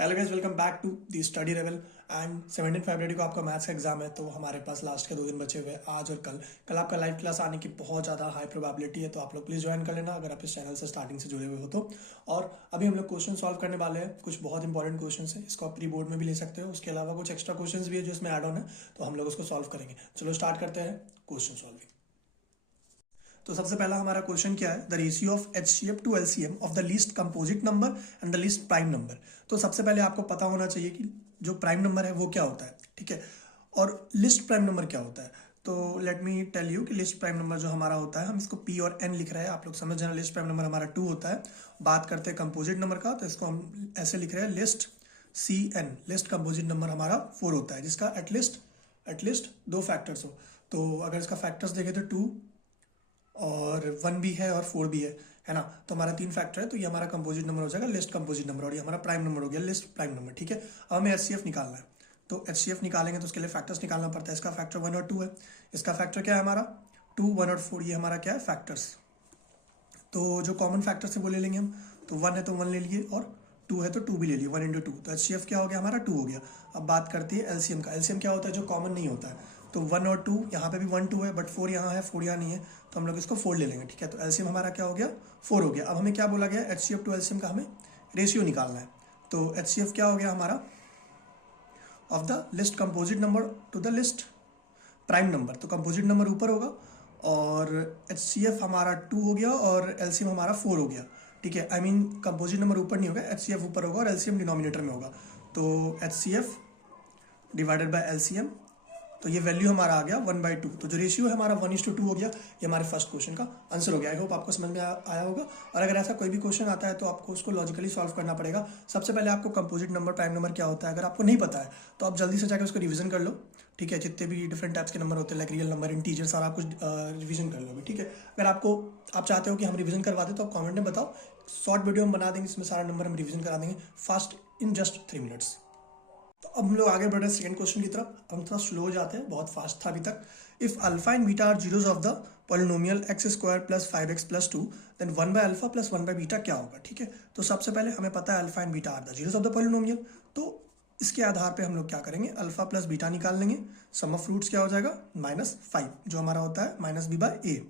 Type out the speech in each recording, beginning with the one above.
Hello guys, welcome back to the study level. And 17 फरवरी को आपका मैथ्स का एग्जाम है, तो हमारे पास लास्ट के 2 दिन बचे हुए हैं, आज और कल। कल आपका लाइव क्लास आने की बहुत ज़्यादा हाई प्रोबेबिलिटी है, तो आप लोग प्लीज़ ज्वाइन कर लेना अगर आप इस चैनल से स्टार्टिंग से जुड़े हुए हो तो। और अभी हम लोग क्वेश्चन सॉल्व करने वाले हैं, कुछ बहुत इंपॉर्टेंट क्वेश्चन है, इसको आप प्री बोर्ड में भी ले सकते हो। उसके अलावा कुछ एक्स्ट्रा क्वेश्चन भी है जो इसमें ऐड ऑन है, तो हम लोग उसको सॉल्व करेंगे। चलो स्टार्ट करते हैं क्वेश्चन सॉल्विंग। तो सबसे पहला हमारा क्वेश्चन क्या है, the ratio of HCF to LCM of the least composite number and the least prime number. तो सबसे पहले आपको पता होना चाहिए कि जो प्राइम नंबर है वो क्या होता है, ठीक है, और लिस्ट प्राइम नंबर क्या होता है। तो लेट मी टेल यू कि लिस्ट प्राइम नंबर जो हमारा होता है, हम इसको पी और एन लिख रहे हैं, आप लोग समझ जाना। लिस्ट प्राइम नंबर हमारा 2 होता है। बात करते हैं कंपोजिट नंबर का, तो इसको हम ऐसे लिख रहे हैं, least C N. Least composite number हमारा 4 होता है, जिसका एटलीस्ट 2 फैक्टर्स हो। तो अगर इसका फैक्टर्स देखें तो 2 और 1 भी है और 4 भी है ना। तो हमारा 3 फैक्टर है, तो ये हमारा कंपोजिट नंबर हो जाएगा, लिस्ट कंपोजिट नंबर। और ये हमारा प्राइम नंबर हो गया, लिस्ट प्राइम नंबर, ठीक है। अब हमें एचसीएफ निकालना है, तो एचसीएफ निकालेंगे तो उसके लिए फैक्टर्स निकालना पड़ता है। इसका फैक्टर 1 और 2 है। इसका फैक्टर क्या है हमारा 2, 1 और 4, ये हमारा क्या है फैक्टर्स। तो जो कॉमन फैक्टर है वो ले लेंगे हम। तो 1 है तो 1 ले लिए, और 2 है तो 2 भी ले लिए, 1 इंटू 2। तो एचसीएफ क्या हो गया हमारा 2 हो गया। अब बात करती है एलसीएम का। एलसीएम क्या होता है, जो कॉमन नहीं होता है। तो 1 और 2, यहाँ पे भी 1 2 है, बट 4 यहाँ है, 4 यहाँ नहीं है, तो हम लोग इसको 4 ले लेंगे, ठीक है। तो एलसीएम हमारा क्या हो गया 4 हो गया। अब हमें क्या बोला गया, एचसीएफ टू एलसीएम का हमें रेशियो निकालना है। तो एचसीएफ क्या हो गया हमारा, of the list composite number two the list prime number. तो कंपोजिट नंबर ऊपर होगा, और एचसीएफ हमारा 2 हो गया और एलसीएम हमारा 4 हो गया, ठीक है। आई मीन कंपोजिट नंबर ऊपर नहीं होगा, एचसीएफ ऊपर होगा और एलसीएम डिनोमिनेटर में होगा। तो एचसीएफ डिवाइडेड बाय एलसीएम, तो ये वैल्यू हमारा आ गया 1/2। तो जो रेशियो है हमारा 1:2 हो गया। ये हमारे फर्स्ट क्वेश्चन का आंसर हो गया। आई होप आपको समझ में आया होगा। और अगर ऐसा कोई भी क्वेश्चन आता है तो आपको उसको लॉजिकली सॉल्व करना पड़ेगा। सबसे पहले आपको कंपोजिट नंबर प्राइम नंबर क्या होता है अगर आपको नहीं पता है, तो आप जल्दी से जाकर उसको रिविजन कर लो, ठीक है। जितने भी डिफरेंट टाइप्स के नंबर होते हैं, लाइक रियल नंबर, इंटीजर, सारा कुछ रिविजन कर लो, ठीक है। अगर आप चाहते हो कि हम रिविजन करवा दें तो आप कॉमेंट में बताओ, शॉर्ट वीडियो हम बना देंगे, इसमें सारा नंबर हम रिविजन करा देंगे फास्ट इन जस्ट 3 मिनट्स। तो अब हम लोग आगे बढ़ रहे हैं सेकंड क्वेश्चन की तरफ। हम थोड़ा स्लो हो जाते हैं, बहुत फास्ट था अभी तक। If alpha and beta are zeros of the polynomial x square plus 5x plus 2, then 1/अल्फा प्लस 1/बीटा क्या होगा, ठीक है। तो सबसे पहले हमें पता है alpha and beta are the zeros of the polynomial. तो इसके आधार पे हम लोग क्या करेंगे, अल्फा प्लस बीटा निकाल लेंगे। सम ऑफ रूट्स क्या हो जाएगा -5, जो हमारा होता है -b/a।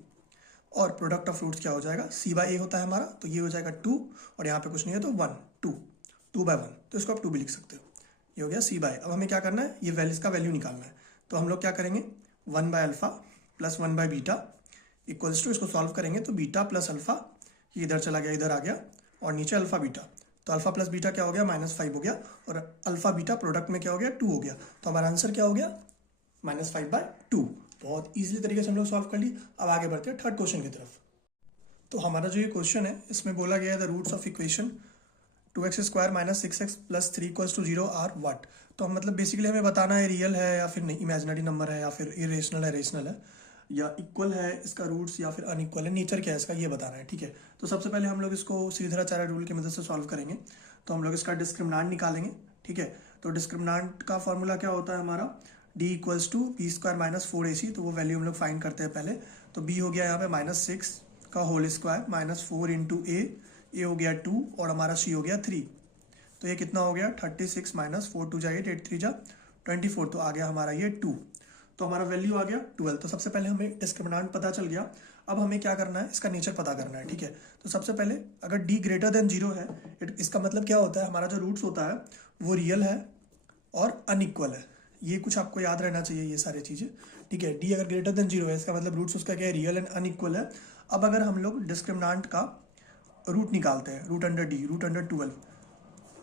और प्रोडक्ट ऑफ रूट्स क्या हो जाएगा, c/a होता है हमारा, तो ये हो जाएगा 2, और यहाँ पे कुछ नहीं है तो 1 2 2/1, तो इसको आप 2 भी लिख सकते हो। ये हो गया c/a। अब हमें क्या करना है, ये वैल्यूज का वैल्यू निकालना है। तो हम लोग क्या करेंगे, 1/अल्फा प्लस 1/बीटा इक्वल्स टू, इसको सॉल्व करेंगे तो बीटा प्लस अल्फा, ये इधर चला गया, इधर आ गया, और नीचे अल्फा बीटा। तो अल्फा प्लस बीटा क्या हो गया, -5 हो गया, और अल्फा बीटा प्रोडक्ट में क्या हो गया 2 हो गया। तो हमारा आंसर क्या हो गया, -5/2। बहुत ईजिली तरीके से हम लोग सॉल्व कर ली। अब आगे बढ़ते हैं थर्ड क्वेश्चन की तरफ। तो हमारा जो ये क्वेश्चन है, इसमें बोला गया है the roots of equation 2x square minus 6x plus 3 equals to 0 are what. तो हम मतलब बेसिकली हमें बताना है रियल है या फिर नहीं, इमेजिनरी नंबर है या फिर इरेशनल है, रेशनल है, या इक्वल है इसका रूट्स, या फिर अनइक्वल है, नेचर क्या है इसका, ये बताना है, ठीक है। तो सबसे पहले हम लोग इसको सीधराचार्य रूल की मदद से सॉल्व करेंगे। तो हम लोग इसका डिस्क्रिमिनांट निकालेंगे, ठीक है। तो डिस्क्रिमिनांट का फॉर्मूला क्या होता है हमारा, d equals to b square minus 4ac। तो वो वैल्यू हम लोग फाइंड करते हैं पहले। तो b हो गया यहाँ पे -6 का होल स्क्वायर माइनस 4 इंटू ए हो गया 2, और हमारा c हो गया 3। तो ये कितना हो गया 36 माइनस 4 2 जा 8 8 3 जा 24। तो आ गया हमारा ये 2। तो हमारा वैल्यू आ गया 12। तो सबसे पहले हमें डिस्क्रिमिनांट पता चल गया। अब हमें क्या करना है, इसका नेचर पता करना है, ठीक है। तो सबसे पहले अगर d ग्रेटर देन 0 है, इसका मतलब क्या होता है, हमारा जो रूट्स होता है वो रियल है और अनइक्वल है। ये कुछ आपको याद रहना चाहिए, ये सारी चीज़ें, ठीक है। d अगर ग्रेटर देन 0 है, इसका मतलब रूट्स उसका क्या है, रियल एंड अनइक्वल है। अब अगर हम लोग डिस्क्रिमिनांट का रूट निकालते हैं, रूट अंडर 12,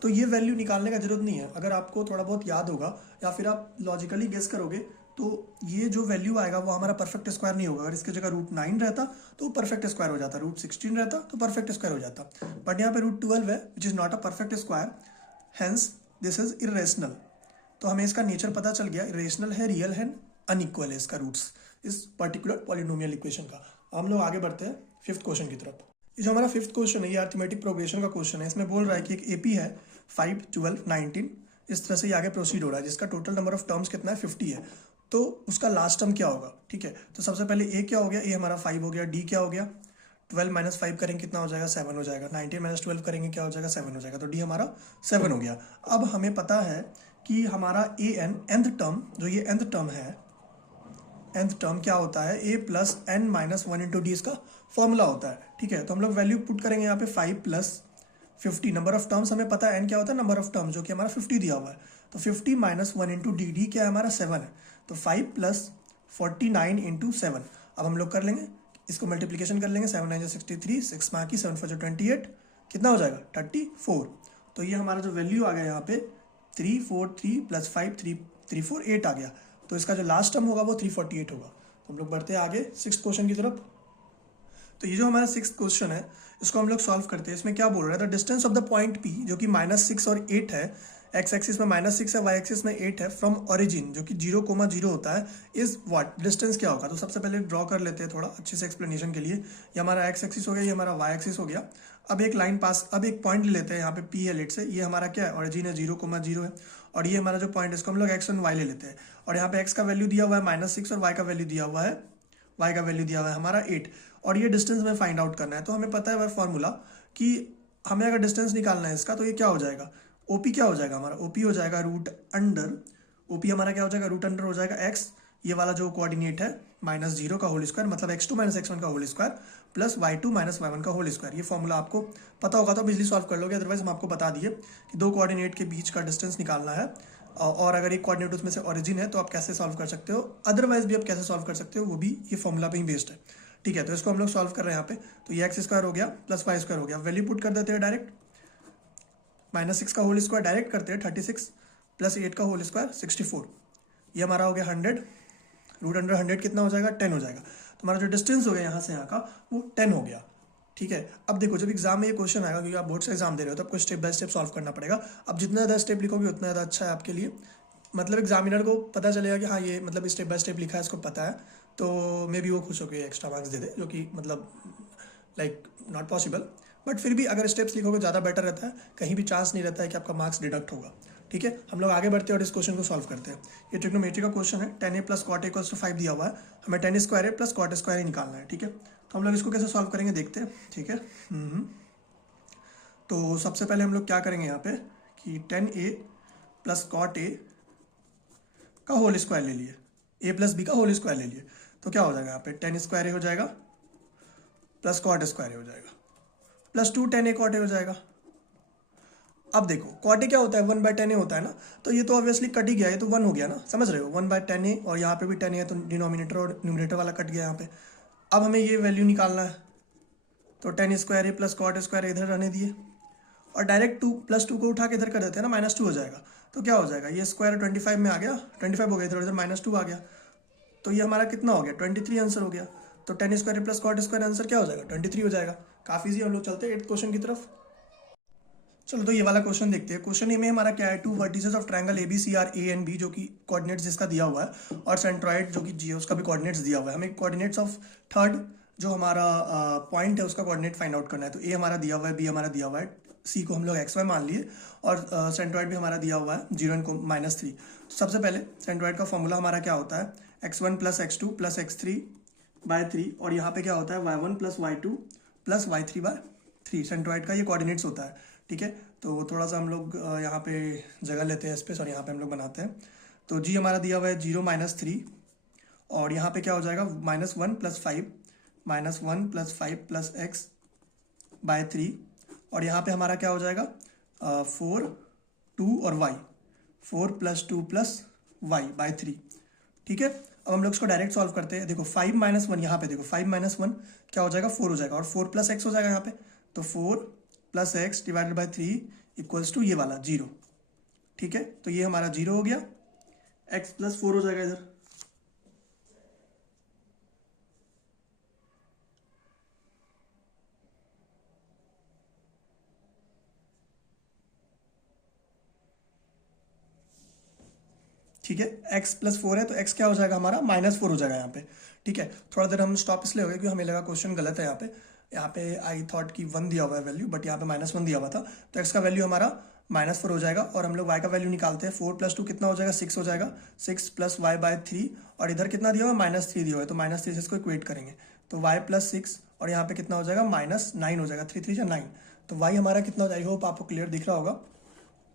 तो ये वैल्यू निकालने का जरूरत नहीं है। अगर आपको थोड़ा बहुत याद होगा या फिर आप लॉजिकली गेस करोगे, तो ये जो वैल्यू आएगा वो हमारा परफेक्ट स्क्वायर नहीं होगा। अगर इसकी जगह √9 रहता तो वो परफेक्ट स्क्वायर हो जाता, √16 रहता तो परफेक्ट स्क्वायर हो जाता, बट यहाँ पे √12 है which is not a perfect square, hence this is irrational. तो हमें इसका नेचर पता चल गया, इरेशनल है, रियल है, अनइक्वल है इसका रूट्स, इस पर्टिकुलर पॉलिनोमियल इक्वेशन का। हम लोग आगे बढ़ते हैं फिफ्थ क्वेश्चन की तरफ। ये जो हमारा फिफ्थ क्वेश्चन है, ये अरिथमेटिक प्रोग्रेशन का क्वेश्चन है। इसमें बोल रहा है कि एक एपी है 5 12 19, इस तरह से ये आगे प्रोसीड हो रहा है, जिसका टोटल नंबर ऑफ टर्म्स कितना है 50 है। तो उसका लास्ट टर्म क्या होगा, ठीक है। तो सबसे पहले ए क्या हो गया, ए हमारा 5 हो गया, डी क्या हो गया 12 माइनस 5 करेंगे कितना हो जाएगा 7 हो जाएगा, 19 माइनस 12 करेंगे क्या हो जाएगा 7 हो जाएगा, तो डी हमारा 7 हो गया। अब हमें पता है कि हमारा ए एन nth टर्म, जो ये nth टर्म है, nth टर्म क्या होता है, a plus n minus 1 into d इसका फॉर्मूला होता है। ठीक है, तो हम लोग वैल्यू पुट करेंगे यहाँ पे 5 प्लस 50, नंबर ऑफ टर्म्स हमें पता है n क्या होता है, नंबर ऑफ टर्म्स, जो कि हमारा 50 दिया हुआ है, तो 50 माइनस 1 इंटू डी, डी क्या है हमारा 7 है, तो 5 प्लस 49 इंटू 7। अब हम लोग कर लेंगे इसको, मल्टीप्लीकेशन कर लेंगे, 7 9 63, 6 बाकी 7 4 28, कितना हो जाएगा 34। तो ये हमारा जो वैल्यू आ गया यहाँ पे 343 प्लस 5 348 आ गया, तो इसका जो लास्ट टर्म होगा वो 348 होगा। तो हम लोग बढ़ते हैं आगे 6th क्वेश्चन की तरफ। तो ये जो हमारा 6th क्वेश्चन है इसको हम लोग सॉल्व करते हैं। इसमें क्या बोल रहा है, the distance of the point P जो कि -6 और 8 है, एक्स एक्सिस में -6 है, वाई एक्सिस में 8 है, फ्रॉम ओरिजिन जो कि 0,0 होता है, इज व्हाट, डिस्टेंस क्या होगा। तो सबसे पहले ड्रॉ कर लेते हैं थोड़ा अच्छे से एक्सप्लेनेशन के लिए। ये हमारा एक्स एक्सिस हो गया, ये हमारा वाई एक्सिस हो गया। अब एक लाइन पास, अब एक पॉइंट ले लेते हैं यहाँ पे पी है, लेट से ये हमारा क्या है, ओरिजिन है, 0,0 है, और ये हमारा जो पॉइंट है इसको हम लोग एक्स एंड वाई ले लेते हैं। और यहाँ पे एक्स का वैल्यू दिया हुआ है -6 और वाई का वैल्यू दिया हुआ है हमारा 8, और ये डिस्टेंस हमें फाइंड आउट करना है। तो हमें पता है वह फॉर्मूला कि हमें अगर डिस्टेंस निकालना है इसका, तो ये क्या हो जाएगा, ओपी क्या हो जाएगा हमारा, ओपी हो जाएगा रूट अंडर, ओपी हमारा क्या हो जाएगा, रूट अंडर हो जाएगा एक्स, ये वाला जो कोऑर्डिनेट है -0 का होल स्क्वायर, मतलब x2 माइनस x1 का whole square plus y2 minus y1 का होल स्क्वायर। ये फॉर्मूला आपको पता होगा तो आप इजीली सॉल्व कर लोगे, अदरवाइज हम आपको बता दिए कि दो कोऑर्डिनेट के बीच का डिस्टेंस निकालना है, और अगर एक कोऑर्डिनेट उसमें से ओरिजिन है तो आप कैसे सॉल्व कर सकते हो, अदरवाइज भी आप कैसे सॉल्व कर सकते हो, वो भी ये फॉर्मूला पे ही बेस्ड है। ठीक है, तो इसको हम लोग सॉल्व कर रहे हैं यहाँ पे। तो ये एक्स स्क्वायर हो गया प्लस वाई स्क्वायर हो गया, वैल्यू पुट कर देते हैं डायरेक्ट, -6 का होल स्क्वायर डायरेक्ट करते हैं, 36 प्लस 8 का होल स्क्वायर 64, ये हमारा हो गया 100, रूट अंडर 100 कितना हो जाएगा 10 हो जाएगा। तो हमारा जो डिस्टेंस हो गया यहाँ से यहाँ का वो 10 हो गया। ठीक है, अब देखो जब एग्जाम में ये क्वेश्चन आएगा, क्योंकि आप बोर्ड से एग्जाम दे रहे हो तो आपको स्टेप बाय स्टेप सॉल्व करना पड़ेगा। अब जितना ज़्यादा स्टेप लिखोगे उतना ज़्यादा अच्छा है आपके लिए, मतलब एग्जामिनर को पता चलेगा कि हाँ ये मतलब स्टेप बाय स्टेप लिखा है, इसको पता है, तो मे बी वो खुश होकर एक्स्ट्रा मार्क्स दे दे, जो कि मतलब लाइक नॉट पॉसिबल, बट फिर भी अगर स्टेप्स लिखोगे ज़्यादा बेटर रहता है, कहीं भी चांस नहीं रहता है कि आपका मार्क्स डिडक्ट होगा। ठीक है, हम लोग आगे बढ़ते हैं और इस क्वेश्चन को सॉल्व करते हैं। ये ट्रिग्नोमेट्री का क्वेश्चन है, 10a plus cot a equals to 5 दिया हुआ है, हमें 10 square a plus cot square निकालना है। ठीक है, तो हम लोग इसको कैसे सॉल्व करेंगे देखते हैं। ठीक है, तो सबसे पहले हम लोग क्या करेंगे यहाँ पे कि 10a प्लस कॉट a का होल स्क्वायर ले लिए, a प्लस b का होल स्क्वायर ले लिए, तो क्या हो जाएगा यहाँ पे 10 स्क्वायर ए हो जाएगा प्लस कॉट स्क्वायर ए हो जाएगा प्लस 2 10a कॉट ए हो जाएगा। अब देखो कॉट ए क्या होता है, 1/10a होता है ना, तो ये तो ऑब्वियसली कट ही गया, ये तो 1 हो गया ना, समझ रहे हो, 1/10a, और यहाँ पे भी 10a है तो डिनोमिनेटर और न्यूमरेटर वाला कट गया यहाँ पे। अब हमें ये वैल्यू निकालना है, तो 10 square a plus cot square इधर रहने दिए, और डायरेक्ट 2 + 2 को उठा के इधर कर देते हैं ना, -2 हो जाएगा, तो क्या हो जाएगा, ये स्क्वायर 25 में आ गया, 25 हो गया, इधर इधर -2 आ गया, तो ये हमारा कितना हो गया 23 आंसर हो गया। तो 10 square plus cot square answer क्या हो जाएगा 23 हो जाएगा। काफ़ी ईजी, हम लोग चलते हैं 8th क्वेश्चन की तरफ। चलो तो ये वाला क्वेश्चन देखते हैं। क्वेश्चन ए में हमारा क्या है, 2 vertices of triangle ABC are A and B, जो कि कोऑर्डिनेट्स जिसका दिया हुआ है, और सेंट्रॉइड जो कि G है उसका भी कोऑर्डिनेट्स दिया हुआ है। हमें कोऑर्डिनेट्स ऑफ थर्ड जो हमारा पॉइंट है उसका कोऑर्डिनेट फाइंड आउट करना है। तो A हमारा दिया हुआ है, B हमारा दिया हुआ है, C को हम लोग XY मान लिए, और सेंट्रॉइड भी हमारा दिया हुआ है 0 को -3। तो सबसे पहले सेंट्रॉइड का फॉर्मूला हमारा क्या होता है, x1 + x2 + x3/3, और यहाँ पे क्या होता है y1 + y2 + y3/3, सेंट्रॉइड का ये कोऑर्डिनेट्स होता है। ठीक है, तो थोड़ा सा हम लोग यहाँ पे जगह लेते हैं स्पेस, और यहाँ पे हम लोग बनाते हैं। तो जी हमारा दिया हुआ है 0 - 3, और यहाँ पे क्या हो जाएगा -1 + 5 -1 + 5 + x/3, और यहाँ पे हमारा क्या हो जाएगा 4 2 और y, 4 + 2 + y/3। ठीक है, अब हम लोग इसको डायरेक्ट सॉल्व करते हैं। देखो 5 - 1, यहाँ पे देखो 5 - 1 क्या हो जाएगा 4 हो जाएगा, और 4 + x हो जाएगा यहाँ पे, तो 4 + x / 3 = ये वाला 0। ठीक है, तो ये हमारा 0 हो गया, x + 4 हो जाएगा इधर। ठीक है, x + 4 है तो x क्या हो जाएगा हमारा -4 हो जाएगा यहाँ पे। ठीक है, थोड़ा देर हम स्टॉप इसलिए हो गए क्योंकि हमें लगा क्वेश्चन गलत है यहाँ पे आई थॉट कि 1 दिया हुआ है वैल्यू, बट यहाँ पे -1 दिया हुआ था, तो x का वैल्यू हमारा -4 हो जाएगा, और हम लोग y का वैल्यू निकालते हैं। 4 + 2 कितना हो जाएगा 6 हो जाएगा, 6 + y/3, और इधर कितना दिया हुआ है -3 दिया हुआ है, तो -3 से इसको इक्वेट करेंगे, तो y + 6 और यहाँ पे कितना हो जाएगा -9 हो जाएगा, 3 3 9। तो y हमारा कितना हो जाएगा, आई होप आपको क्लियर दिख रहा होगा,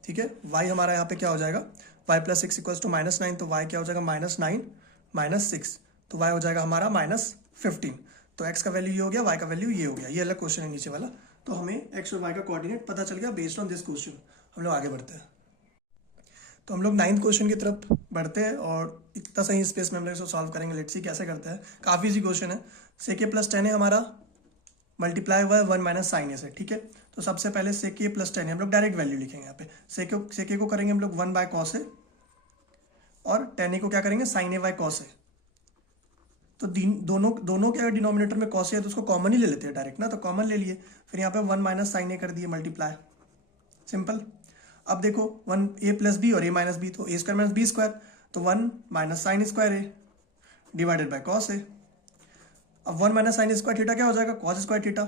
ठीक है। y हमारा यहाँ पे क्या हो जाएगा, y + 6 = -9, तो y क्या हो जाएगा -9 - 6, तो y हो जाएगा हमारा -15। तो x का वैल्यू ये हो गया, y का वैल्यू ये हो गया। ये अलग क्वेश्चन है नीचे वाला। तो हमें x और y का कोऑर्डिनेट पता चल गया बेस्ड ऑन दिस क्वेश्चन। हम लोग आगे बढ़ते हैं। तो हम लोग 9th क्वेश्चन की तरफ बढ़ते हैं और इतना सही स्पेस में हम लोग इसको सॉल्व करेंगे। लेट्स सी कैसे करते हैं। काफ़ी इजी क्वेश्चन है। sec a + 10 है हमारा, मल्टीप्लाई हुआ है 1 - sin a से, ठीक है। तो सबसे पहले sec a + 10 है, हम लोग डायरेक्ट वैल्यू लिखेंगे यहाँ पे। sec a को करेंगे हम लोग 1/cos a और tan a को क्या करेंगे sin a by cos a। तो दोनों के अगर डिनोमिनेटर में cos a है तो उसको कॉमन ही ले लेते हैं डायरेक्ट ना, तो कॉमन ले लिए, फिर यहाँ पे 1 - sin a कर दिए मल्टीप्लाई, सिंपल। अब देखो 1a + b और a - b, तो a² - b², तो 1 - sin² a divided by cos a। अब 1 - sin² थीटा क्या हो जाएगा, cos² थीटा,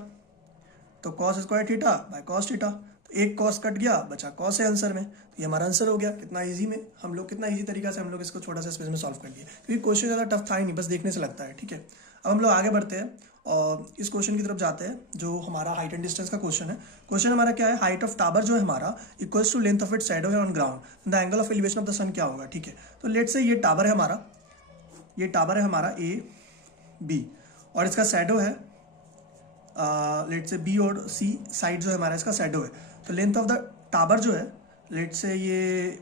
तो cos² theta by cos theta, तो एक cos कट गया, बचा cos है आंसर में। तो ये हमारा आंसर हो गया। कितना इजी में हम लोग, कितना इजी तरीका से हम लोग इसको छोटा सा स्पेस में सॉल्व कर लिए, क्योंकि क्वेश्चन ज़्यादा टफ था ही नहीं, बस देखने से लगता है, ठीक है। अब हम लोग आगे बढ़ते हैं और इस क्वेश्चन की तरफ जाते हैं जो हमारा हाइट एंड डिस्टेंस का क्वेश्चन है। क्वेश्चन हमारा क्या है, हाइट ऑफ टावर जो है हमारा equals to length of its shadow है on ground, the angle of elevation of the sun क्या होगा, ठीक है। तो लेट्स से ये टावर है हमारा, ये टावर है हमारा A B और इसका शैडो है लेट से B और C साइड जो है हमारा इसका शैडो है। तो लेंथ ऑफ द टावर जो है लेट से ये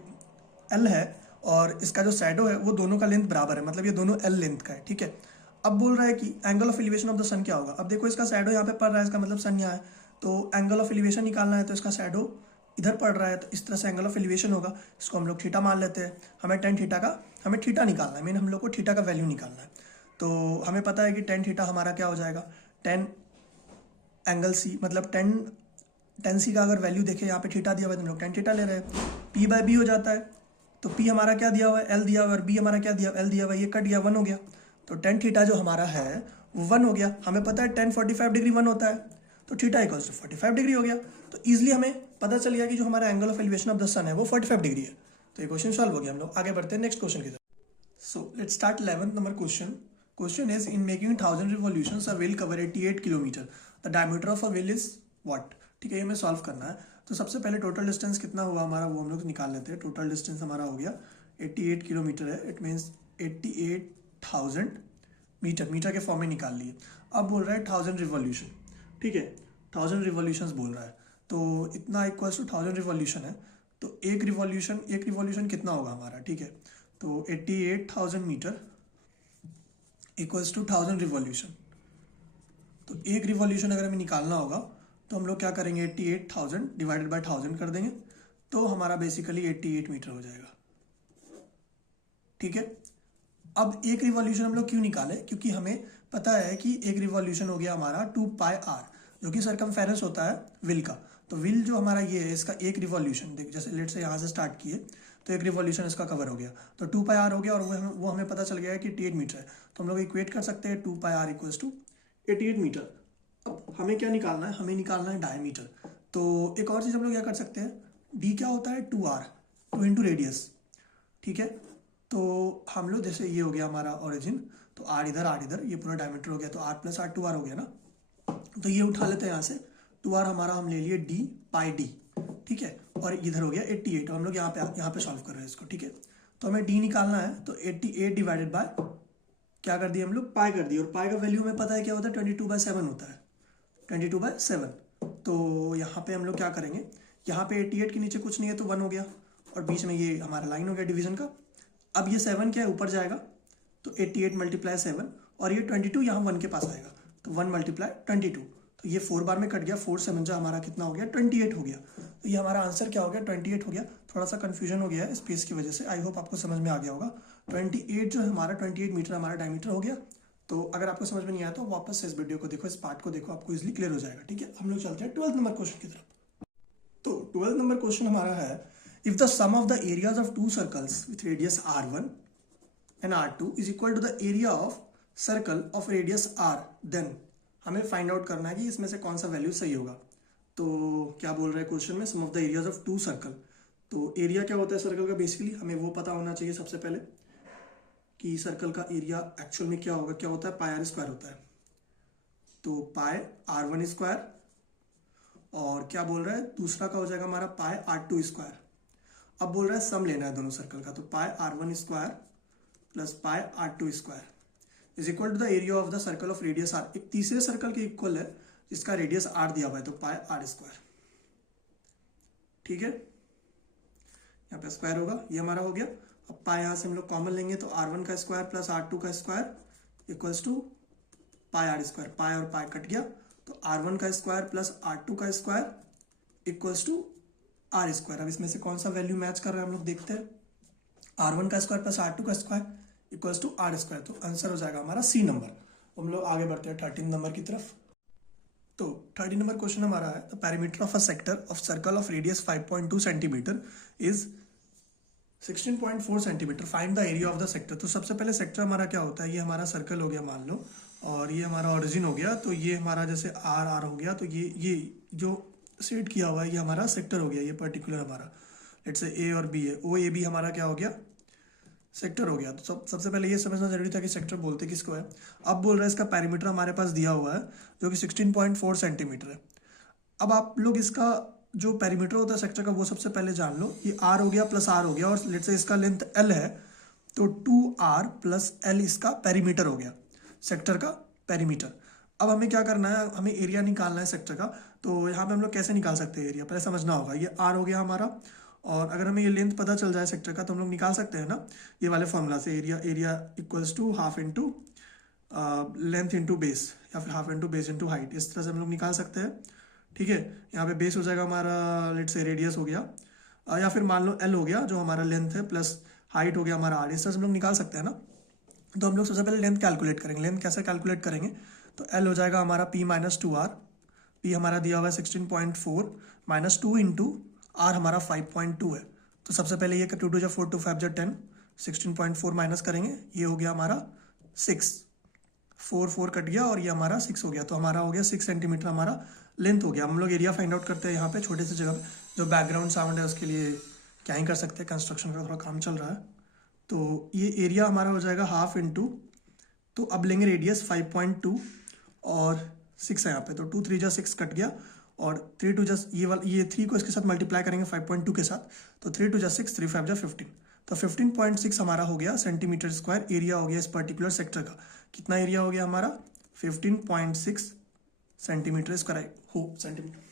L है और इसका जो शैडो है वो दोनों का लेंथ बराबर है, मतलब ये दोनों L लेंथ का है, ठीक है। अब बोल रहा है कि angle of elevation of the sun क्या होगा। अब देखो इसका शैडो यहाँ पे पड़ रहा है, इसका मतलब सन यहाँ है, तो एंगल ऑफ एलिवेशन निकालना है, तो इसका शैडो इधर पड़ रहा है, तो इस तरह से एंगल ऑफ एलिवेशन होगा। इसको हम लोग थीटा मान लेते हैं। हमें tan थीटा का हमें थीटा निकालना है, मीन हम लोग को थीटा का वैल्यू निकालना है। तो हमें पता है कि tan थीटा हमारा क्या हो जाएगा, tan एंगल C, मतलब tan C का अगर वैल्यू देखें, यहाँ पे थीटा दिया हुआ है तो हम लोग tan थीटा ले रहे हैं। P/B हो जाता है, तो P हमारा क्या दिया हुआ है, L दिया हुआ है, और B हमारा क्या दिया, L दिया हुआ है, ये कट गया, 1 हो गया। तो tan थीटा जो हमारा है वो 1 हो गया। हमें पता है tan 45 डिग्री 1 होता है, तो थीटा इक्वल्स टू 45 डिग्री हो गया। तो ईजिली हमें पता चल गया कि जो हमारा angle of elevation of the sun है वो 45 डिग्री है। तो ये क्वेश्चन सॉल्व हो गया। हम लोग आगे बढ़ते हैं नेक्स्ट क्वेश्चन की तरफ। So let's start 11th number question. Question is, in making 1000 revolutions, a wheel cover 88 kilometre. The diameter of a wheel is what? ठीक है, ये हमें सॉल्व करना है। तो सबसे पहले टोटल डिस्टेंस कितना हुआ हमारा वो हम लोग निकाल लेते हैं। टोटल डिस्टेंस हमारा हो गया 88 किलोमीटर है, इट मीन्स 88,000 मीटर, मीटर के फॉर्म में निकाल लिए। अब बोल रहा है 1000 रिवॉल्यूशन, ठीक है, 1000 रिवॉल्यूशंस बोल रहा है, तो इतना इक्वल्स टू 1000 रिवॉल्यूशन है। तो एक रिवॉल्यूशन कितना होगा हमारा, ठीक है। तो 88,000 मीटर इक्वल्स टू 1000 रिवॉल्यूशन। तो एक रिवॉल्यूशन अगर हमें निकालना होगा तो हम लोग क्या करेंगे, 88,000 डिवाइडेड बाय 1000 कर देंगे, तो हमारा बेसिकली 88 मीटर हो जाएगा, ठीक है। अब एक रिवॉल्यूशन हम लोग क्यों निकाले, क्योंकि हमें पता है कि एक रिवॉल्यूशन हो गया हमारा 2πr, जो कि सरकमफेरेंस होता है व्हील का। तो व्हील जो हमारा ये है, इसका एक रिवॉल्यूशन देख, जैसे लेट से यहाँ से स्टार्ट किए तो एक रिवॉल्यूशन इसका कवर हो गया, तो 2πr हो गया, और वो हमें पता चल गया है कि 88 मीटर है। तो हम लोग इक्वेट कर सकते हैं 2πr इक्वल्स टू 88 मीटर। अब हमें क्या निकालना है, हमें निकालना है डायमीटर। तो एक और चीज़ हम लोग क्या कर सकते हैं, d क्या होता है 2r, 2 इंटू रेडियस, ठीक है। तो हम लोग जैसे ये हो गया हमारा ओरिजिन, तो r इधर, ये पूरा डायमीटर हो गया, तो r + r 2r हो गया ना। तो ये उठा लेते हैं यहाँ से, 2r हमारा हम ले लिए d/d, ठीक है, और इधर हो गया 88, और हम लोग यहाँ पे सॉल्व कर रहे हैं इसको, ठीक है। तो हमें d निकालना है, तो 88 डिवाइडेड बाय क्या कर दिया हम लोग, पाई कर दिए, और पाई का वैल्यू हमें पता है क्या होता है, 22/7 होता है, 22/7। तो यहाँ पे हम लोग क्या करेंगे, यहाँ पे 88 के नीचे कुछ नहीं है तो 1 हो गया, और बीच में ये हमारा लाइन हो गया डिवीजन का। अब ये 7 क्या है ऊपर जाएगा, तो 88 × 7, और ये 22 यहाँ 1 के पास आएगा, तो 1 × 22, तो ये 4 बार में कट गया, 4 7 जा हमारा कितना हो गया, 28 हो गया। तो ये हमारा आंसर क्या हो गया, 28 हो गया। थोड़ा सा कन्फ्यूजन हो गया है स्पेस की वजह से, आई होप आपको समझ में आ गया होगा। 28 जो है हमारा 28 मीटर हमारा डायमीटर हो गया। तो अगर आपको समझ में नहीं आया तो वापस से इस वीडियो को देखो, इस पार्ट को देखो, आपको इजिली क्लियर हो जाएगा, ठीक है। हम लोग चलते हैं 12th नंबर क्वेश्चन की तरफ। तो 12th नंबर क्वेश्चन हमारा है, if the sum of the areas of 2 circles with radius r1 and r2 is equal to the area of circle of radius r, then हमें फाइंड आउट करना है कि इसमें से कौन सा वैल्यू सही होगा। तो क्या बोल रहा है क्वेश्चन में, sum of the areas of 2 circle. तो एरिया क्या होता है सर्कल का, बेसिकली हमें वो पता होना चाहिए सबसे पहले कि सर्कल का एरिया एक्चुअल में क्या होगा, क्या होता है, πr² होता है। तो पाई R1 स्क्वायर, और क्या बोल रहा है दूसरा का हो जाएगा हमारा पाई R2 स्क्वायर। अब बोल रहा है सम लेना है दोनों सर्कल का, तो pi R1 square plus pi R2 square is equal to the area of the circle of radius R। एक तीसरे सर्कल के इक्वल है जिसका रेडियस R दिया हुआ है, तो पाई R स्क्वायर। ठीक है, यहाँ पे स्क्वायर होगा, ये हमारा हो गया। अब पाई यहाँ से हम लोग कॉमन लेंगे, तो R1 का स्क्वायर प्लस R2 का square equals to pi R square. Pi और पाई कट गया, तो R1 का स्क्वायर प्लस R2 का square equals to R square. अब इसमें से कौन सा वैल्यू मैच कर रहा है हम लोग देखते हैं। R1 का स्क्वायर प्लस R2 का square equals to R square, तो आंसर हो जाएगा हमारा C नंबर। हम लोग आगे बढ़ते हैं 13 नंबर की तरफ। तो 13 नंबर क्वेश्चन हमारा है, the perimeter of a sector of circle of radius 5.2 centimetre is 16.4 centimetre, find the area of the sector. तो सबसे पहले सेक्टर हमारा क्या होता है, ये हमारा सर्कल हो गया मान लो, और ये हमारा ओरिजिन हो गया, तो ये हमारा जैसे आर आर हो गया, तो ये जो सेट किया हुआ है ये हमारा सेक्टर हो गया, ये पर्टिकुलर हमारा लेट्स से ए और बी है, ओ ए बी हमारा क्या हो गया सेक्टर हो गया। तो सबसे पहले ये समझना जरूरी था कि सेक्टर बोलते किसको है। अब बोल रहे हैं इसका पेरीमीटर हमारे पास दिया हुआ है जो कि 16.4 सेंटीमीटर है। अब आप लोग इसका जो पेरीमीटर होता है सेक्टर का वो सबसे पहले जान लो। ये आर हो गया प्लस आर हो गया, और लेट्स से इसका लेंथ एल है, तो 2r प्लस एल इसका पेरीमीटर हो गया, सेक्टर का पेरीमीटर। अब हमें क्या करना है, हमें एरिया निकालना है सेक्टर का। तो यहाँ पे हम लोग कैसे निकाल सकते हैं एरिया, पहले समझना होगा। ये r हो गया हमारा, और अगर हमें ये लेंथ पता चल जाए सेक्टर का तो हम लोग निकाल सकते हैं ना ये वाले फॉर्मूला से। Area equals to half into length into base, या फिर half into base into height, इस तरह से हम लोग निकाल सकते हैं। ठीक है, यहाँ पे बेस हो जाएगा हमारा लेट्स से रेडियस हो गया, या फिर मान लो एल हो गया जो हमारा लेंथ है, प्लस हाइट हो गया हमारा आर, इस तरह से हम लोग निकाल सकते हैं ना। तो हम लोग सबसे पहले लेंथ कैलकुलेट करेंगे। लेंथ कैसे कैलकुलेट करेंगे, तो एल हो जाएगा हमारा p माइनस 2r, p हमारा दिया हुआ है 16.4 माइनस 2 इंटू आर हमारा 5.2 है। तो सबसे पहले ये 2 जो 4 2 5 जो 10, 16.4 माइनस करेंगे, ये हो गया हमारा 6, 4 4 कट गया और ये हमारा 6 हो गया, तो हमारा हो गया 6 सेंटीमीटर हमारा लेंथ हो गया। हम लोग एरिया फाइंड आउट करते हैं यहाँ पे छोटे से जगह पे। जो बैकग्राउंड साउंड है उसके लिए क्या ही कर सकते हैं, कंस्ट्रक्शन का थोड़ा काम चल रहा है। तो ये एरिया हमारा हो जाएगा हाफ इंटू, तो अब लेंगे रेडियस 5.2 और 6 है यहाँ पे, तो 2 3 जा 6 कट गया, और 3 2 जा ये 3 को इसके साथ मल्टीप्लाई करेंगे 5.2 के साथ, तो 3 2 जा 6 3 5 जा 15, तो 15.6 हमारा हो गया सेंटीमीटर स्क्वायर एरिया हो गया इस पर्टिकुलर सेक्टर का। कितना एरिया हो गया हमारा 15.6 सेंटीमीटर स्क्वायर हो सेंटीमीटर।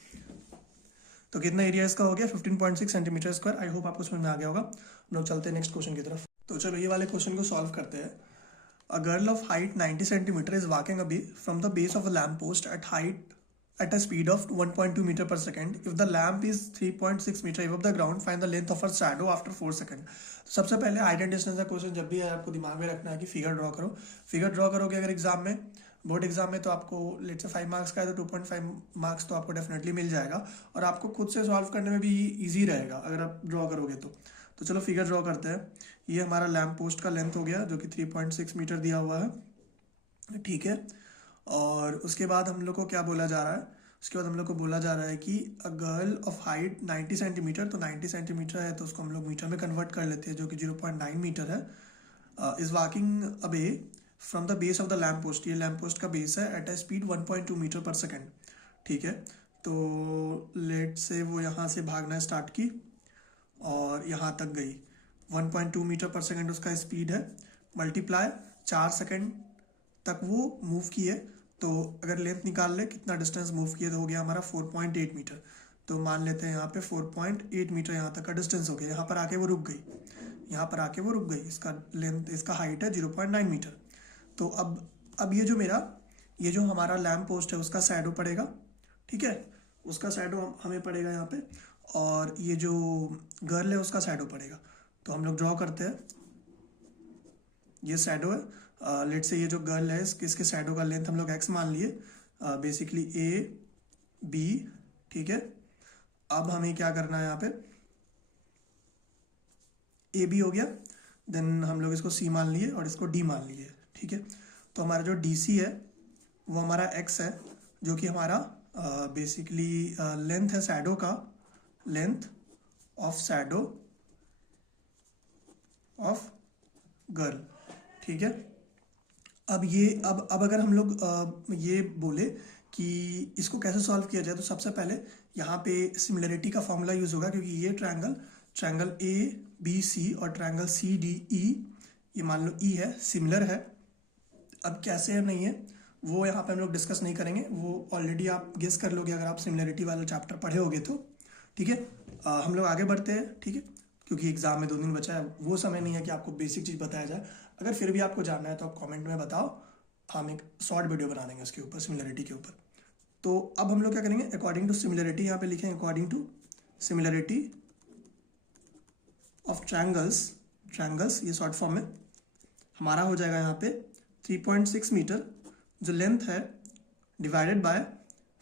तो कितना एरिया इसका हो गया 15.6 सेंटीमीटर स्क्वायर। आई होप आपको समझ में आ गया होगा। हम लोग चलते हैं नेक्स्ट क्वेश्चन की तरफ। तो चलो ये वाले क्वेश्चन को सॉल्व करते हैं। A girl of height 90 centimetre is walking away from the base of a lamp post at a speed of 1.2 meter per second. If the lamp is 3.6 meter above the ground, find the length of her shadow after 4 seconds. तो सबसे पहले height and distance का question जब भी है आपको दिमाग में रखना है कि फिगर ड्रॉ करो। फिगर ड्रॉ करोगे अगर एग्जाम में, बोर्ड एग्जाम में, तो आपको लेट्स से 5 मार्क्स का है तो 2.5 मार्क्स तो आपको डेफिनेटली मिल जाएगा, और आपको खुद से सॉल्व करने में भी ईजी रहेगा अगर आप ड्रॉ करोगे तो चलो फिगर ड्रॉ करते हैं। ये हमारा लैम्प पोस्ट का लेंथ हो गया जो कि 3.6 मीटर दिया हुआ है, ठीक है। और उसके बाद हम लोग को क्या बोला जा रहा है, उसके बाद हम लोग को बोला जा रहा है कि a girl of height 90 centimetre, तो 90 सेंटीमीटर है तो उसको हम लोग मीटर में कन्वर्ट कर लेते हैं जो कि 0.9 मीटर है। Is walking away from the base of the lamp post, ये लैम्प पोस्ट का बेस है, एट अ स्पीड 1.2 मीटर पर सेकेंड, ठीक है। तो लेट से वो यहाँ से भागना स्टार्ट की और यहाँ तक गई, 1.2 मीटर पर सेकेंड उसका स्पीड है, मल्टीप्लाई 4 सेकेंड तक वो मूव किए। तो अगर लेंथ निकाल ले कितना डिस्टेंस मूव किए तो हो गया हमारा 4.8 मीटर। तो मान लेते हैं यहाँ पे 4.8 मीटर यहाँ तक का डिस्टेंस हो गया। यहाँ पर आके वो रुक गई, यहाँ पर आके वो रुक गई। इसका लेंथ, इसका हाइट है 0.9 मीटर। तो अब ये जो हमारा लैम्प पोस्ट है उसका शैडो पड़ेगा, ठीक है, उसका शैडो हमें पड़ेगा यहाँ पे, और ये जो गर्ल है उसका शैडो पड़ेगा। तो हम लोग ड्रॉ करते हैं, ये शैडो है। लेट से ये जो गर्ल है इसके शैडो का लेंथ हम लोग x मान लिए, बेसिकली ए बी, ठीक है। अब हमें क्या करना है, यहाँ पे ए बी हो गया, देन हम लोग इसको c मान लिए और इसको d मान लिए, ठीक है। तो हमारा जो DC है वो हमारा x है, जो कि हमारा बेसिकली लेंथ है शैडो का, length of shadow of girl, ठीक है। अब अगर हम लोग ये बोले कि इसको कैसे सॉल्व किया जाए, तो सबसे पहले यहाँ पे सिमिलरिटी का फॉर्मूला यूज होगा, क्योंकि ये ट्रायंगल ए बी सी और ट्रायंगल सी डी ई, ये मान लो ई है, सिमिलर है। अब कैसे है नहीं है वो यहाँ पे हम लोग डिस्कस नहीं करेंगे, वो ऑलरेडी आप गेस कर लोगे अगर आप सिमिलरिटी वाला चैप्टर पढ़े होगे तो। ठीक है, हम लोग आगे बढ़ते हैं। ठीक है, क्योंकि एग्जाम में 2 दिन बचा है, वो समय नहीं है कि आपको बेसिक चीज़ बताया जाए। अगर फिर भी आपको जानना है तो आप कमेंट में बताओ, हम एक शॉर्ट वीडियो बना देंगे उसके ऊपर, सिमिलरिटी के ऊपर। तो अब हम लोग क्या करेंगे, अकॉर्डिंग टू सिमिलरिटी यहाँ पे लिखेंगे, according to similarity of triangles, ये शॉर्ट फॉर्म में हमारा हो जाएगा यहाँ पे 3.6 मीटर जो लेंथ है, डिवाइडेड बाय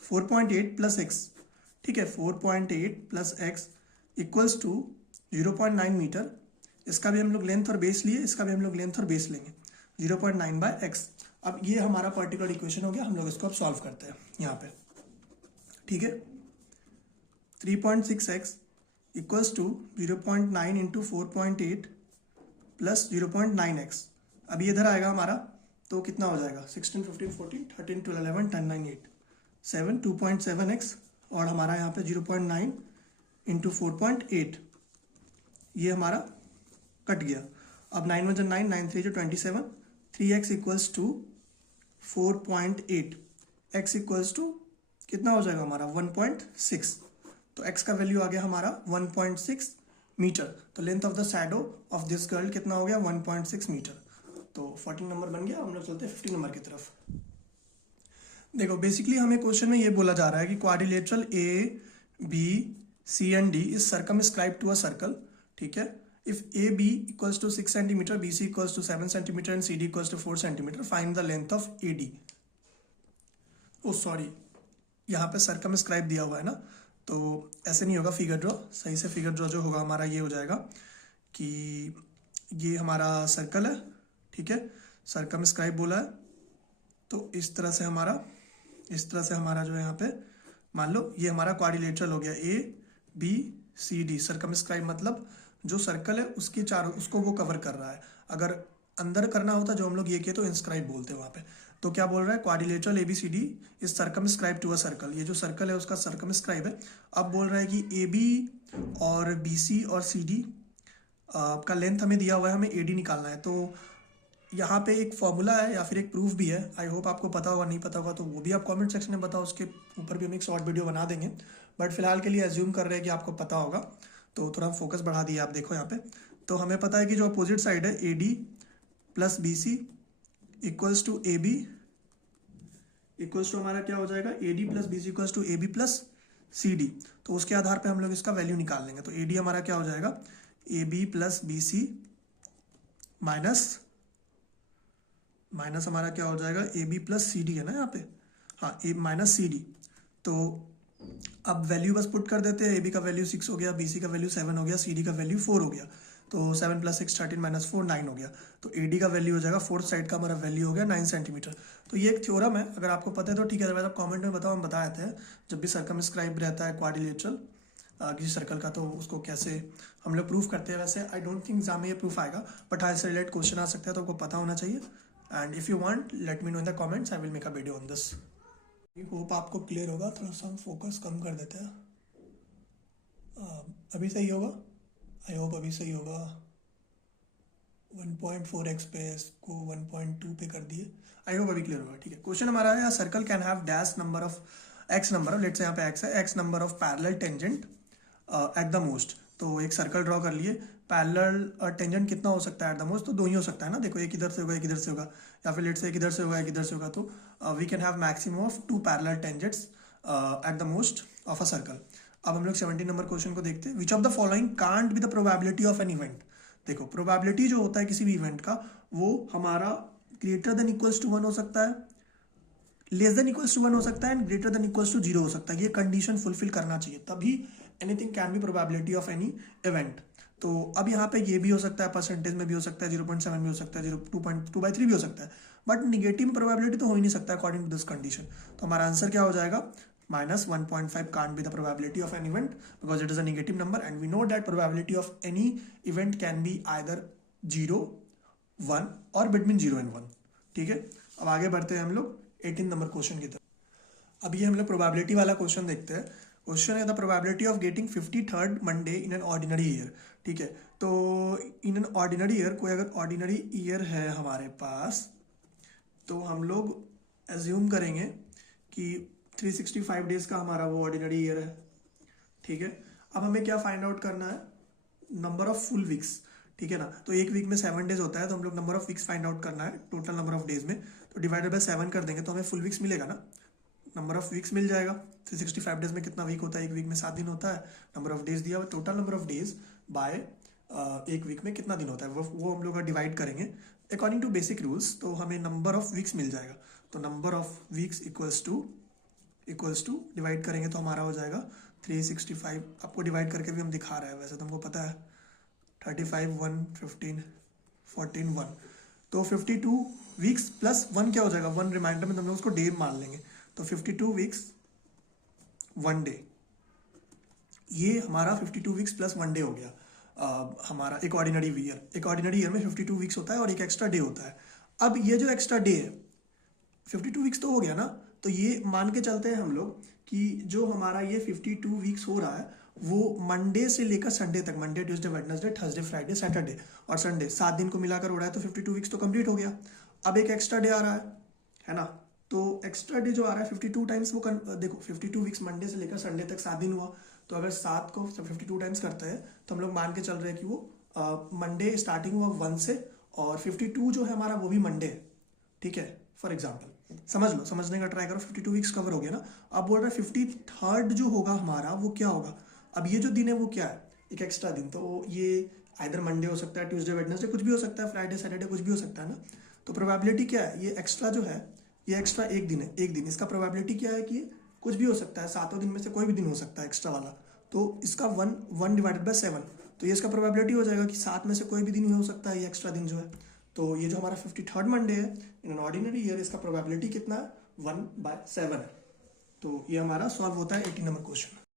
4.8 प्लस एक्स। ठीक है, 4.8 plus x equals to 0.9 metre. इसका भी हम लोग लेंथ और बेस लिए, इसका भी हम लोग लेंथ और बेस लेंगे, 0.9 बाय एक्स। अब ये हमारा पर्टिकुलर इक्वेशन हो गया, हम लोग इसको अब सॉल्व करते हैं यहाँ पे। ठीक है, 3.6x equals to 0.9 into 4.8 plus 0.9x। अब ये इधर आएगा हमारा, तो कितना हो जाएगा, 16, 15, 14, 13, 12, 11, 10, 9, 8, 7, 2.7x, और हमारा यहाँ पे 0.9 इंटू 4.8, ये हमारा कट गया। अब 9 1 9, 9 3 27, 3x equals to 4.8, x equals to कितना हो जाएगा हमारा 1.6। तो x का वैल्यू आ गया हमारा 1.6 मीटर। तो length of the shadow of this girl कितना हो गया, 1.6 मीटर। तो 14 नंबर बन गया। हम लोग चलते हैं 15 नंबर की तरफ। देखो, बेसिकली हमें क्वेश्चन में ये बोला जा रहा है कि quadrilateral A B C and D is circumscribe to a circle. ठीक है, if A B equals to 6 centimetre, B C equals to 7 centimetre and C D equals to 4 centimetre, find the length of A D. Oh sorry, यहाँ पे circumscribe दिया हुआ है ना, तो ऐसे नहीं होगा, फिगर ड्रॉ, सही से फिगर ड्रॉ जो होगा हमारा ये हो जाएगा कि ये हमारा सर्कल है। ठीक है, सर्कमस्क्राइब बोला है, तो इस तरह से हमारा जो है यहाँ पे मान लो ये हमारा क्वाड्रिलेटरल हो गया, A B C D. Circumscribe मतलब जो सर्कल है उसकी चारों, उसको वो कवर कर रहा है। अगर अंदर करना होता जो हम लोग ये किए तो इंस्क्राइब बोलते हैं वहाँ पे। तो क्या बोल रहा है, quadrilateral A B C D is circumscribe to a circle. ये जो सर्कल है उसका सर्कमस्क्राइब है। अब बोल रहा है कि ए बी और बी सी और सी डी का लेंथ हमें दिया हुआ है, हमें ए डी निकालना है। तो यहाँ पे एक फॉर्मूला है या फिर एक प्रूफ भी है, आई होप आपको पता होगा, नहीं पता होगा तो वो भी आप कमेंट सेक्शन में बताओ, उसके ऊपर भी हम एक शॉर्ट वीडियो बना देंगे। बट फिलहाल के लिए एज्यूम कर रहे हैं कि आपको पता होगा, तो थोड़ा फोकस बढ़ा दिया। आप देखो यहाँ पे, तो हमें पता है कि जो अपोजिट साइड है A D plus B C equals to A B, equals to हमारा क्या हो जाएगा, A D plus B C equals to A B plus C D. तो उसके आधार पे हम लोग इसका वैल्यू निकाल लेंगे। तो ए डी हमारा क्या हो जाएगा, A B plus B C minus हमारा क्या हो जाएगा, A B plus C D है ना यहाँ पे, हाँ, ए माइनस सी डी। तो अब वैल्यू बस पुट कर देते हैं, ए बी का वैल्यू 6 हो गया, बी सी का वैल्यू 7 हो गया, सी डी का वैल्यू 4 हो गया। तो 7 + 6 13 - 4 9 हो गया। तो ए डी का वैल्यू हो जाएगा, फोर्थ साइड का हमारा वैल्यू हो गया 9 सेंटीमीटर। तो ये एक थ्योरम है, अगर आपको पता है तो ठीक है, अदरवाइज आप कमेंट में बताओ, हम बता देते हैं। जब भी सर्कमस्क्राइब रहता है क्वाड्रिलेटरल किसी सर्कल का, तो उसको कैसे हम लोग प्रूफ करते हैं। वैसे आई डोंट थिंक एग्जाम में ये प्रूफ आएगा, बट हाँ इससे रिलेटेड क्वेश्चन आ सकता है, तो आपको पता होना चाहिए। And if you want let me know in the comments, I will make a video on this. I hope आपको क्लियर होगा। थोड़ा सा हम फोकस कम कर देते हैं। अभी सही होगा, आई होप अभी सही होगा। 1.4x पे इसको 1.2 पे कर दिए, आई होप अभी क्लियर होगा। ठीक है, क्वेश्चन हमारा है, circle can have dash number of x number of, let's say यहाँ पे एक्स है, x number of parallel tangent at the most. तो एक सर्कल ड्रॉ कर लिए, पैरेलल टेंजेंट कितना हो सकता है एट द मोस्ट, तो 2 ही हो सकता है ना। देखो, एक इधर से होगा, एक इधर से होगा, या फिर लेट्स से एक इधर से होगा, एक इधर से होगा। तो we can have maximum of 2 parallel tangents at the most of a circle. अब हम लोग 17 नंबर क्वेश्चन को देखते हैं। Which of the following can't be the probability of an event. देखो, प्रोबेबिलिटी जो होता है किसी भी इवेंट का, वो हमारा ग्रेटर देन इक्वल्स टू 1 हो सकता है, लेस देन इक्वल्स टू 1 हो सकता है, and greater than equals to 0 हो सकता है। ये कंडीशन फुलफिल करना चाहिए, तभी anything can be probability of any event. तो अब यहाँ पे ये भी हो सकता है, परसेंटेज में भी हो सकता है, 0.7 भी हो सकता है, 2/3 भी हो सकता है, बट निगेटिव प्रोबेबिलिटी तो हो ही नहीं सकता अकॉर्डिंग टू दिस कंडीशन। तो हमारा आंसर क्या हो जाएगा, -1.5 can't be the probability of an event because it is a negative number, and we know that probability of any event can be either 0, 1 or between 0 and 1. ठीक है, अब आगे बढ़ते हैं हम लोग 18 नंबर क्वेश्चन की तरफ। अब ये हम लोग प्रोबेबिलिटी वाला क्वेश्चन देखते हैं। क्वेश्चन है the probability of getting 53rd Monday in an ordinary year. ठीक है, तो इन एन ऑर्डिनरी ईयर, कोई अगर ऑर्डिनरी ईयर है हमारे पास, तो हम लोग एज्यूम करेंगे कि 365 डेज का हमारा वो ऑर्डिनरी ईयर है। ठीक है, अब हमें क्या फाइंड आउट करना है, नंबर ऑफ फुल वीक्स। ठीक है ना, तो एक वीक में 7 डेज होता है, तो हम लोग number of weeks find out करना है टोटल नंबर ऑफ डेज में, तो डिवाइडेड बाय 7 कर देंगे तो हमें फुल वीक्स मिलेगा ना, नंबर ऑफ वीक्स मिल जाएगा। 365 डेज में कितना वीक होता है, एक वीक में 7 दिन होता है, नंबर ऑफ डेज दिया हुआ, total number of days by एक वीक में कितना दिन होता है वो हम लोग डिवाइड करेंगे अकॉर्डिंग टू बेसिक रूल्स, तो हमें नंबर ऑफ वीक्स मिल जाएगा। तो number of weeks equals to divide करेंगे तो हमारा हो जाएगा 365। आपको डिवाइड करके भी हम दिखा रहे हैं, वैसे तो हमको पता है 35 1 15 14 1, तो 52 वीक्स प्लस 1 क्या हो जाएगा, 1 रिमाइंडर में हम लोग उसको डे मान लेंगे, तो 52 वीक्स 1 डे, ये हमारा 52 वीक्स प्लस 1 डे हो गया। हमारा एक ऑर्डिनरी ईयर में 52 वीक्स होता है और एक एक्स्ट्रा डे होता है। अब ये जो एक्स्ट्रा डे है, 52 वीक्स तो हो गया ना, तो ये मान के चलते हैं हम लोग कि जो हमारा ये 52 वीक्स हो रहा है वो मंडे से लेकर संडे तक, Monday Tuesday Wednesday Thursday Friday Saturday और संडे 7 दिन को मिलाकर हो रहा है, तो 52 वीक्स तो कंप्लीट हो गया। अब एक एक्स्ट्रा डे आ रहा है ना, तो एक्स्ट्रा डे जो आ रहा है 52 टाइम्स वो देखो 52 वीक्स मंडे से लेकर संडे तक 7 दिन हुआ, तो अगर 7 को 52 टाइम्स करते हैं तो हम लोग मान के चल रहे हैं कि वो मंडे स्टार्टिंग हुआ 1 से, और 52 जो है हमारा वो भी मंडे है। ठीक है, फॉर एग्जाम्पल समझ लो, समझने का ट्राई करो, 52 वीक्स कवर हो गया ना। अब बोल रहा है 53rd जो होगा हमारा वो क्या होगा, अब ये जो दिन है वो क्या है, एक एक्स्ट्रा दिन, तो ये आइदर मंडे हो सकता है, ट्यूसडे वेडनेसडे कुछ भी हो सकता है, फ्राइडे सैटरडे कुछ भी हो सकता है ना। तो प्रोबेबिलिटी क्या है, ये एक्स्ट्रा जो है, ये एक्स्ट्रा एक दिन है, एक दिन, इसका प्रोबेबिलिटी क्या है कि कुछ भी हो सकता है, 7 दिन में से कोई भी दिन हो सकता है एक्स्ट्रा वाला, तो इसका 1 डिवाइडेड बाय 7, तो ये इसका प्रोबेबिलिटी हो जाएगा कि 7 में से कोई भी दिन हो सकता है ये एक्स्ट्रा दिन जो है। तो ये जो हमारा 53rd मंडे है इन एन ऑर्डिनरी ईयर, इसका प्रोबेबिलिटी कितना है, 1/7 है। तो ये हमारा सॉल्व होता है 18 नंबर क्वेश्चन।